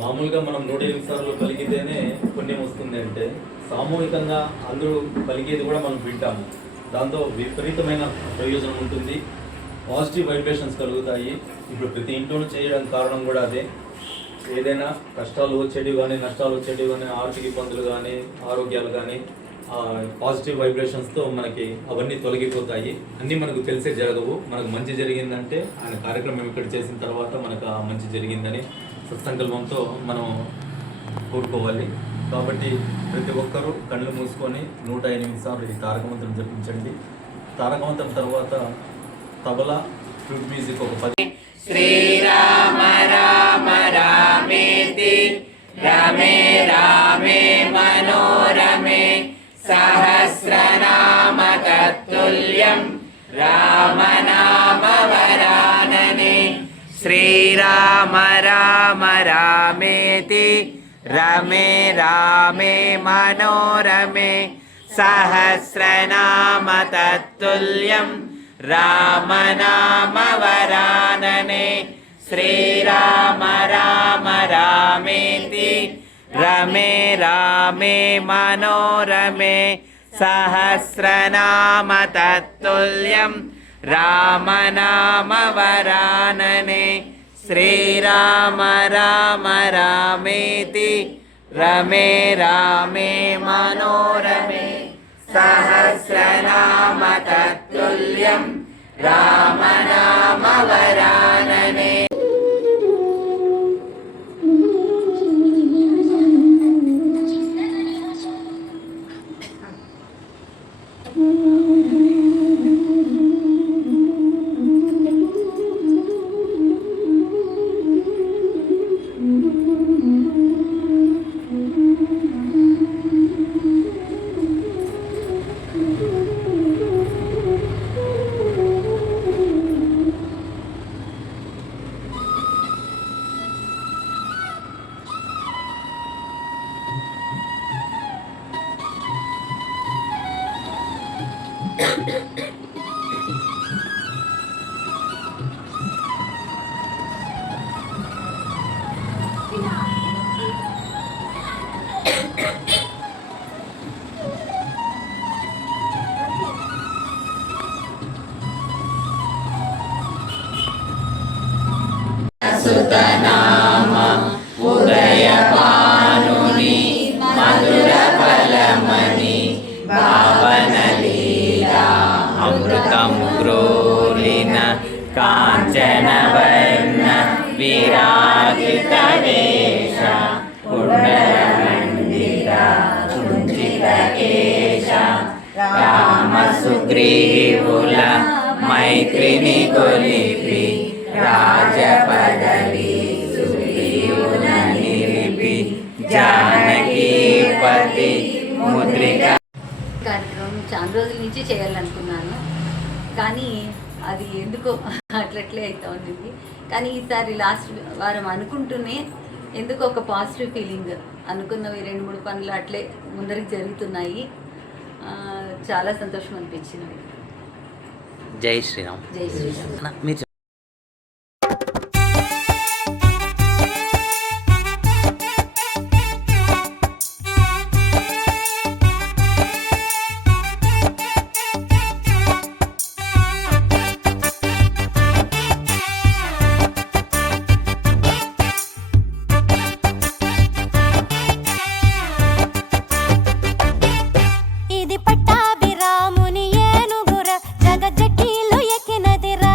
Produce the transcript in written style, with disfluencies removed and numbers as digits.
మామూలుగా మనం 108 సార్లు పలికితేనే పుణ్యం వస్తుంది అంటే సామూహికంగా అందరూ పలికేది కూడా మనం వింటాము. దాంతో విపరీతమైన ప్రయోజనం ఉంటుంది, పాజిటివ్ వైబ్రేషన్స్ కలుగుతాయి. ఇప్పుడు ప్రతి ఇంట్లోనూ చేయడానికి కారణం కూడా అదే. ఏదైనా కష్టాలు వచ్చేటివి కానీ, నష్టాలు వచ్చేటివి కానీ, ఆర్థిక ఇబ్బందులు కానీ, ఆరోగ్యాలు కానీ పాజిటివ్ వైబ్రేషన్స్తో మనకి అవన్నీ తొలగిపోతాయి. అన్నీ మనకు తెలిసే జరగవు. మనకు మంచి జరిగిందంటే ఆయన కార్యక్రమం ఇక్కడ చేసిన తర్వాత మనకు ఆ మంచి జరిగిందని సత్సంకల్పంతో మనం కోరుకోవాలి. కాబట్టి ప్రతి ఒక్కరూ కళ్ళు మూసుకొని 108 సార్లు ఈ తారక మంత్రం జపించండి. తారక మంత్రం తర్వాత తబలా, ఫ్లూట్ మ్యూజిక్ ఒక 10. శ్రీరామ రామ రామేతి రమే రామే మనోరమే సహస్రనామ తత్తుల్యం రామనామ వరాననే. శ్రీరామ రామ రామేతి రమే రామే మనోరమే సహస్రనామ తత్తుల్యం రామనామ వరాననే. శ్రీరామ రామ రామేతి రమే రామే మనోరమే సహస్రనామ తత్తుల్యం రామనామ వరాననే. శ్రీరామ రామ రామేతి రమే రామే మనోరమే సహస్రనామ తత్తుల్యం రామనామ వరాననే. సుతనామ ఉదయపానుని మధుర ఫలమణి భావన లీలా అమృతము గ్రోలిన కాంచన వర్ణ విరాజిత వేష పుండరమండిత కుంచిత కేశ రామ సుగ్రీవుల మైత్రిని కొలిపి రాజపదవి సుగ్రీవుల నిలిపి జానకీపతి ముద్రిక. కార్యక్రమం చాలా రోజుల నుంచి చేయాలనుకున్నాను, కానీ అది ఎందుకో అట్లట్లే అవుతా ఉంది. కానీ ఈసారి లాస్ట్ వారం అనుకుంటూనే ఎందుకో ఒక పాజిటివ్ ఫీలింగ్, అనుకున్నవి 2-3 పనులు అట్లే ముందరికి జరుగుతున్నాయి. చాలా సంతోషం అనిపించింది. జై శ్రీరామ్. జై శ్రీరామ్. మీరు ఇది పట్టాభిరాముని ఏనుగుర జగజ్జట్టిలో ఎక్కినదిరా.